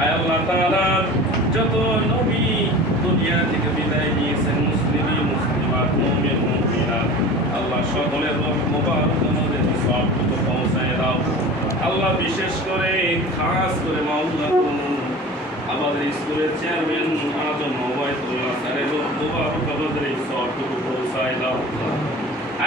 আয় আল্লাহ যত নবী দুনিয়া থেকে বিদায় নিয়েছেন মুসলিমই মুসলিমাত, মুমিন, মুমিনাত, আল্লাহ সকলের মুবারক আমাদের সবটুকু পৌঁছায় দাও। আল্লাহ বিশেষ করে, খাস করে মাওলা আমাদের স্কুলের চেয়ারম্যান আজম ওবায়দুল্লাহ স্যারের মুবারক আমাদের এই সবটুকু পৌঁছায় দাও।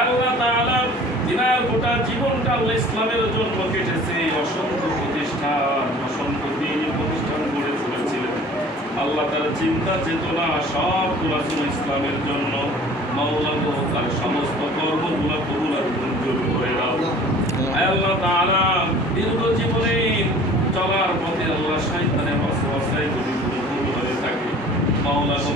আল্লাহ তাআলা দিনার গোটা জীবনটা ইসলামের জন্য কেটেছে, অসংখ্য প্রতিষ্ঠান আল্লাহ তার চিন্তা চেতনা সব ছিল ইসলামের জন্য মাওলা গো তার সমস্ত কর্মগুলো কবুল আর মঞ্জুর করে দাও। আল্লাহ তাআলা, দীর্ঘ জীবনে চলার পথে আল্লাহ শয়তানের ওয়াসওয়াসায় যদি কোনো ভুল হয়ে থাকে, মাওলা